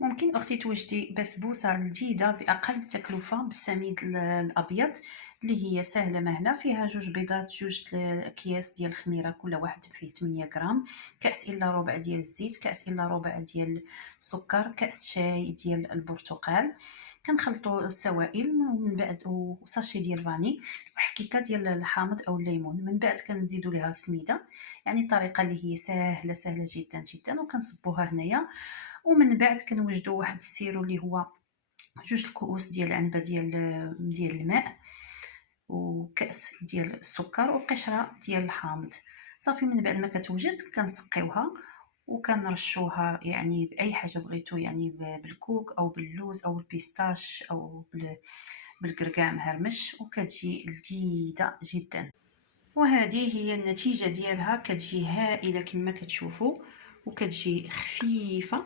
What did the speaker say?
ممكن اختي توجدي بسبوسه لذيذه باقل تكلفه بالسميد الابيض، اللي هي سهله مهله. فيها جوج بيضات، جوج اكياس ديال الخميره، كل واحد فيه 8 غرام، كاس الا ربع ديال الزيت، كاس الا ربع ديال السكر، كاس شاي ديال البرتقال. كنخلطوا السوائل ومن بعد وساشي ديال فاني وحكيكه ديال الحامض او الليمون. من بعد كنزيدوا ليها سميده، يعني طريقه اللي هي سهله جدا جدا، وكنصبوها هنايا. ومن بعد كنوجدوا واحد السيرو اللي هو جوج الكؤوس ديال العنبه ديال الماء، وكأس ديال السكر، وقشره ديال الحامض. صافي من بعد ما كتوجد كنسقيوها وكنرشوها يعني باي حاجه بغيتو، يعني بالكوك او باللوز او البيستاش او بالكركاع مهرمش، وكتجي لذيذه جدا. وهذه هي النتيجه ديالها، كتجي هائله كما كتشوفوا، وكتجي خفيفه